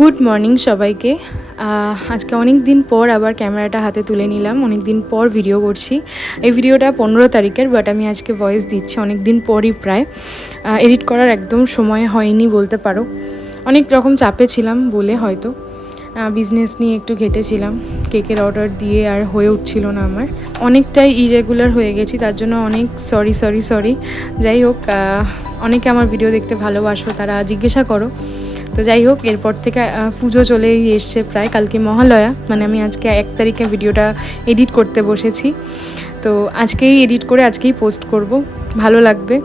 Good morning সবাইকে। আজকে অনেক দিন পর আবার ক্যামেরাটা হাতে তুলে নিলাম, অনেক দিন পর ভিডিও করছি। এই ভিডিওটা পনেরো তারিখের বাট আমি আজকে ভয়েস দিচ্ছি অনেক দিন পরই প্রায়। এডিট করার একদম সময় হয়নি বলতে পারো। অনেক রকম চাপে ছিলাম বলে হয়তো। বিজনেস নিয়ে একটু ঘেটেছিলাম কেকের অর্ডার দিয়ে আর হয়ে উঠছিল না আমার। অনেকটাই ইরেগুলার হয়ে গেছি, তার জন্য অনেক সরি সরি সরি যাই হোক অনেকে আমার ভিডিও দেখতে ভালোবাসো, তারা জিজ্ঞাসা করো। তো যাই হোক, এরপর থেকে পুজো চলেই এসছে প্রায়। কালকে মহালয়া মানে আমি আজকে এক তারিখে ভিডিওটা এডিট করতে বসেছি। তো আজকেই এডিট করে আজকেই পোস্ট করব। ভালো লাগবে।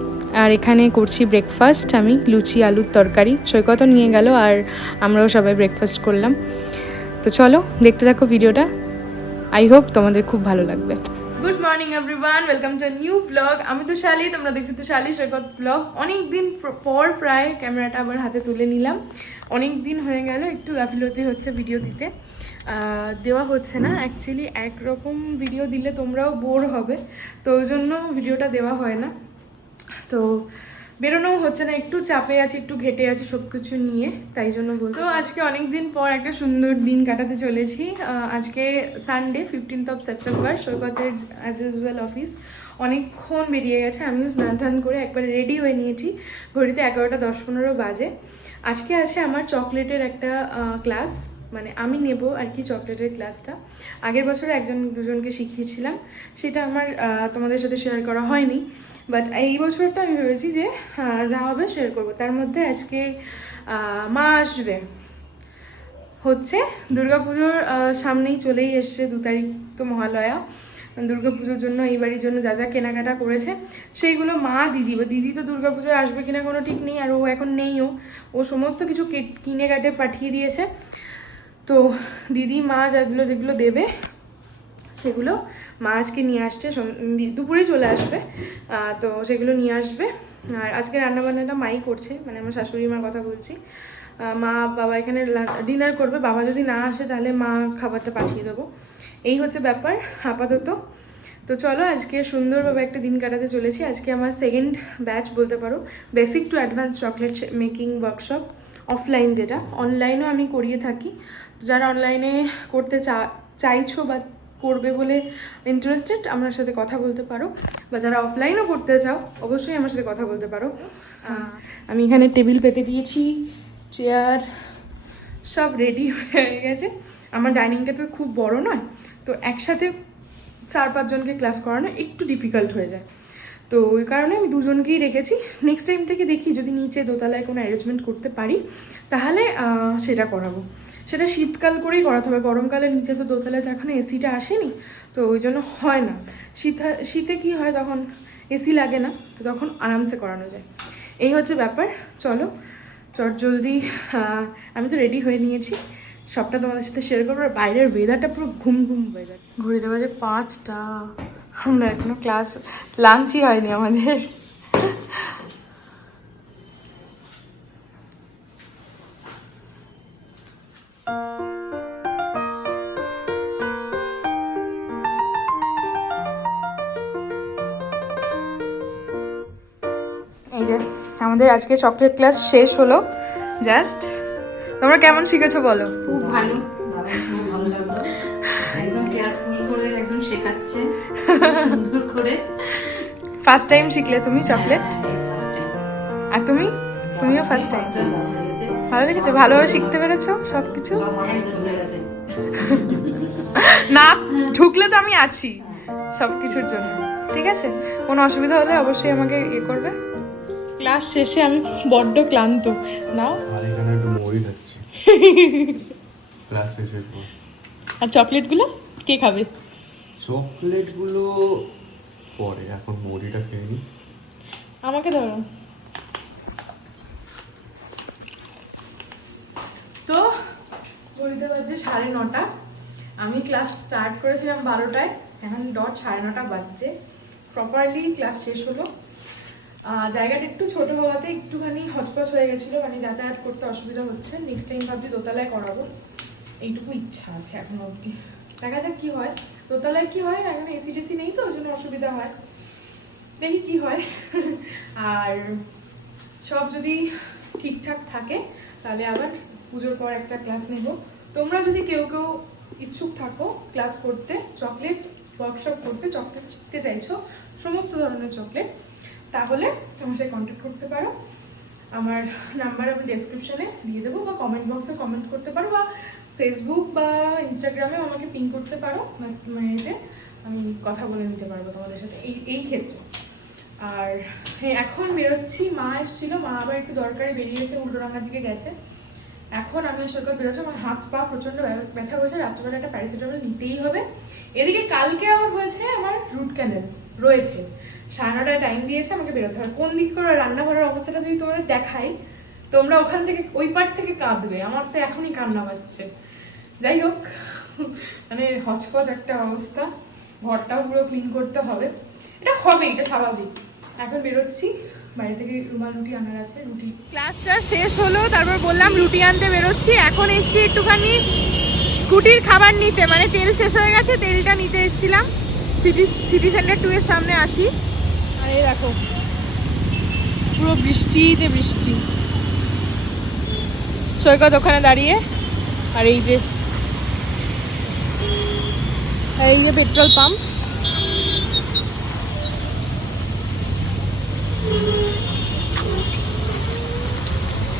আর এখানে করছি ব্রেকফাস্ট আমি লুচি, আলুর তরকারি। সৈকতও নিয়ে গেল আর আমরাও সবাই ব্রেকফাস্ট করলাম। তো চলো, দেখতে থাকো ভিডিওটা। আই হোপ তোমাদের খুব ভালো লাগবে। Good morning everyone welcome to new blog আমি তো শালি, তোমরা দেখছ তো শালি সৈকত ব্লগ অনেক দিন পর- পর প্রায় ক্যামেরাটা আবার হাতে তুলে নিলাম। অনেক দিন হয়ে গেল, একটু গাফিলতি হচ্ছে ভিডিও দিতে। দেওয়া হচ্ছে না। অ্যাকচুয়ালি একরকম ভিডিও দিলে তোমরাও বোর হবে। তো ওই জন্য ভিডিওটা দেওয়া হয় না। তো বেরোনোও হচ্ছে না একটু চাপে আছি একটু ঘেটে আছি সব কিছু নিয়ে তাই জন্য বলতো আজকে অনেক দিন পর একটা সুন্দর দিন কাটাতে চলেছি। আজকে সানডে ফিফটিন্থ অফ সেপ্টেম্বর সৈকতের অ্যাজ ইউজুয়াল অফিস অনেকক্ষণ বেরিয়ে গেছে আমিও স্নান টান করে একবারে রেডি হয়ে নিয়েছি। ঘড়িতে এগারোটা দশ পনেরো বাজে। আজকে আছে আমার চকলেটের একটা ক্লাস মানে আমি নেব আর কি চকলেটের ক্লাসটা আগের বছরে একজন দুজনকে শিখিয়েছিলাম। সেটা আমার তোমাদের সাথে শেয়ার করা হয়নি। বাট এই বছরটা আমি ভেবেছি যে যা হবে শেয়ার করব। তার মধ্যে আজকে মা আসবে। হচ্ছে দুর্গাপুজোর সামনেই চলেই এসছে দু তারিখ তো মহালয়া। দুর্গাপুজোর জন্য, এই বাড়ির জন্য যা যা কেনাকাটা করেছে, সেইগুলো মা, দিদি। বা দিদি তো দুর্গাপুজোয় আসবে কিনা কোনো ঠিক নেই, আর ও এখন নেইও ও। সমস্ত কিছু কিনে কাটে পাঠিয়ে দিয়েছে। তো দিদি, মা যেগুলো যেগুলো দেবে সেগুলো মা আজকে নিয়ে আসছে দুপুরেই চলে আসবে তো সেগুলো নিয়ে আসবে। আর আজকে রান্নাবান্নাটা মাই করছে মানে আমার শাশুড়ি মার কথা বলছি। মা, বাবা এখানে ডিনার করবে, বাবা যদি না আসে তাহলে মা খাবারটা পাঠিয়ে দেবো। এই হচ্ছে ব্যাপার, আপাতত। তো চলো আজকে সুন্দরভাবে একটা দিন কাটাতে চলেছি। আজকে আমার সেকেন্ড ব্যাচ বলতে পারো। Basic to advance chocolate making workshop offline যেটা। অনলাইনেও আমি করিয়ে থাকি। যারা অনলাইনে করতে চা, চাইছো বা করবে বলে ইন্টারেস্টেড আমার সাথে কথা বলতে পারো। বা যারা অফলাইনও করতে চাও, অবশ্যই আমার সাথে কথা বলতে পারো। আমি এখানে টেবিল পেতে দিয়েছি চেয়ার সব রেডি হয়ে গেছে। আমার ডাইনিং টেবিল খুব বড় নয়, তো একসাথে চার পাঁচজনকে ক্লাস করানো একটু ডিফিকাল্ট হয়ে যায়। তো ওই কারণে আমি দুজনকেই রেখেছি। নেক্সট টাইম থেকে দেখি যদি নিচে দোতলায় কোনো অ্যারেঞ্জমেন্ট করতে পারি, তাহলে সেটা করাবো। সেটা শীতকাল করেই করাতে হবে। গরমকালে নিচে তো দোতলায় তো এখন এসিটা আসেনি, তো ওই জন্য হয় না। শীত শীতে কি হয় তখন এসি লাগে না, তো তখন আরামসে করানো যায়। এই হচ্ছে ব্যাপার, চলো, চট জলদি আমি তো রেডি হয়ে নিয়েছি। সবটা তোমাদের সাথে শেয়ার করব বাইরের ওয়েদারটা পুরো ঘুম ঘুম ওয়েদার ঘড়িটা বাজে পাঁচটা, আমরা এখনও ক্লাস লাঞ্চই হয়নি আমাদের। এই যে আমাদের আজকে চকলেট ক্লাস শেষ হলো। জাস্ট তোমরা কেমন শিখেছো বলো? খুব ভালো। ভালো লাগল। একদম কেয়ারফুল করে একদম শেখাচ্ছে। সুন্দর করে। ফার্স্ট টাইম শিখলে তুমি চকলেট হ্যাঁ। আর তুমি? তুমিও ফার্স্ট টাইম লেগেছে। ভালো লেগেছে? ভালোভাবে শিখতে পেরেছ সব কিছু একদম ঢুকে গেছে। না ঢুকলে তো আমি আছি সব কিছুর জন্য। ঠিক আছে? কোনো অসুবিধা হলে অবশ্যই আমাকে ইয়ে করবে। ক্লাস শেষে আমি বড্ড ক্লান্ত। নাও। আর এখানে একটু মুড়ি খাচ্ছি। ক্লাস পর। আর চকলেটগুলো? কে খাবে? চকলেটগুলো পরে এখন মুড়িটা খেয়ে নিই আমাকে ধরো। তো ঘড়িতে বাজছে সাড়ে নটা। আমি ক্লাস স্টার্ট করেছিলাম বারোটায়, এখন ডট সাড়ে নটা বাজছে। প্রপারলি ক্লাস শেষ হলো। জায়গাটা একটু ছোট হওয়াতে একটুখানি হচপচ হয়ে গেছিল মানে যাতায়াত করতে অসুবিধা হচ্ছে। নেক্সট টাইম ভাবছি দোতলায় করাবো। এইটুকু ইচ্ছা আছে এখন অবধি। দেখা যাক কী হয়। দোতলায় কি হয়? এখন এসি টেসি নেই তো, ওই জন্য অসুবিধা হয়। দেখি কি হয়। আর সব যদি ঠিকঠাক থাকে, তাহলে আবার পুজোর পর একটা ক্লাস নেব। তোমরা যদি কেউ কেউ ইচ্ছুক থাকো ক্লাস করতে চকলেট ওয়ার্কশপ করতে চকলেট শিখতে চাইছো, সমস্ত ধরনের চকলেট তাহলে আমার সাথে কন্ট্যাক্ট করতে পারো। আমার নাম্বার আমি ডেসক্রিপশনে দিয়ে দেবো বা কমেন্ট বক্সে কমেন্ট করতে পারো বা ফেসবুক বা ইনস্টাগ্রামেও আমাকে পিং করতে পারো। মানে আমি কথা বলে নিতে পারব তোমাদের সাথে এই এই ক্ষেত্রে। আর হ্যাঁ এখন বেরোচ্ছি, মা এসেছিল, মা আবার একটু দরকারে বেরিয়েছে উল্টোডাঙ্গার দিকে গেছে। এখন আমি সরকার বেরোচ্ছি, আমার হাত পা প্রচণ্ড ব্যথা হয়েছে রাত্রেবেলা একটা প্যারাসিটামল নিতেই হবে। এদিকে কালকে আবার হয়েছে আমার রুট ক্যানেল রয়েছে। সাড়ে নটায় টাইম দিয়েছে আমাকে বেরোতে হবে। কোন দিক করে রান্নাঘরের অবস্থাটা যদি তোমাদের দেখাই, তোমরা ওখান থেকে, ওই পাট থেকে কাঁদবে। আমার তো এখনই কান্না পাচ্ছে যাই হোক মানে হচপচ একটা অবস্থা। ঘরটাও পুরো ক্লিন করতে হবে। এটা হবে এটা স্বাভাবিক। এখন বেরোচ্ছি। বাইরে থেকে রুমাল রুটি আনার আছে রুটি। ক্লাসটা শেষ হলো তারপর বললাম রুটি আনতে বেরোচ্ছি। এখন এসছি একটুখানি স্কুটির খাবার নিতে মানে তেল শেষ হয়ে গেছে তেলটা নিতে এসেছিলাম। সিটি সিটি সেন্টার টু এর সামনে আসি। আর এই দেখো পুরো বৃষ্টিতে বৃষ্টি। সৈকত ওখানে দাঁড়িয়ে আর এই যে আর এই যে পেট্রোল পাম্প।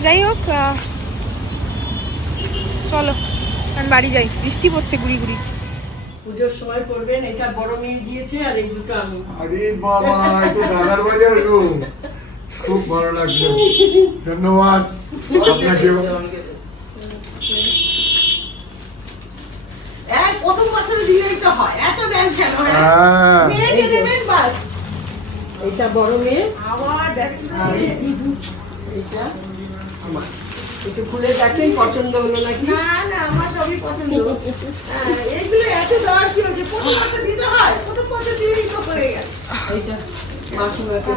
যাই হোক চলো আমি বাড়ি যাই। বৃষ্টি পড়ছে গুড়ি গুড়ি। পুজোর সময় করবেন এটা বড় মেয়ে দিয়েছে আর এই দুটো আমি। আরে বাবা এ তো দাদার বাজার গো। খুব ভালো লাগল। ধন্যবাদ। আপনাকে এক প্রথম বছরে দিলেই তো হয়। এত ব্যাংক কেন হ্যাঁ? মেয়েকে দেবেন বাস। এটা বড় মেয়ে। এটা আমার একটু খুলে দেখেন পছন্দ হলো নাকি? না না আমার সবই পছন্দ। হ্যাঁ, এইগুলো এত দেওয়ার কি হয়েছে? প্রথম বছর দিতে হয়? প্রথম বছর দিয়েই তো হয়ে গেছে? এইটা মাসিমাকে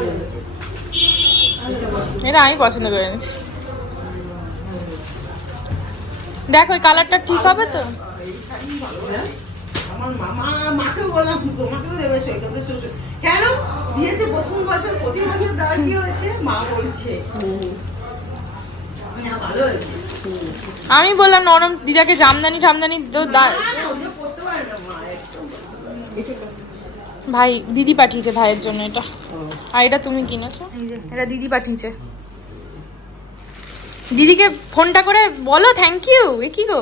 এটা আমি পছন্দ করে নিচ্ছি দেখো ওই কালারটা ঠিক হবে তো? আমার মামা মাকেও বললাম তোমাকেও দেবে সৈকতে শ্বশুর কেন? দিয়েছে প্রথম বছর প্রতি বছর দেওয়ার কি হয়েছে? মা বলছে। ভালো হয়েছে। আমি বললাম নরম দিদাকে জামদানি টামদানি তো। ভাই দিদি পাঠিয়েছে ভাইয়ের জন্য এটা। আর এটা তুমি কিনেছো? এটা দিদি পাঠিয়েছে। দিদিকে ফোনটা করে বলো থ্যাংক ইউ এ কি গো?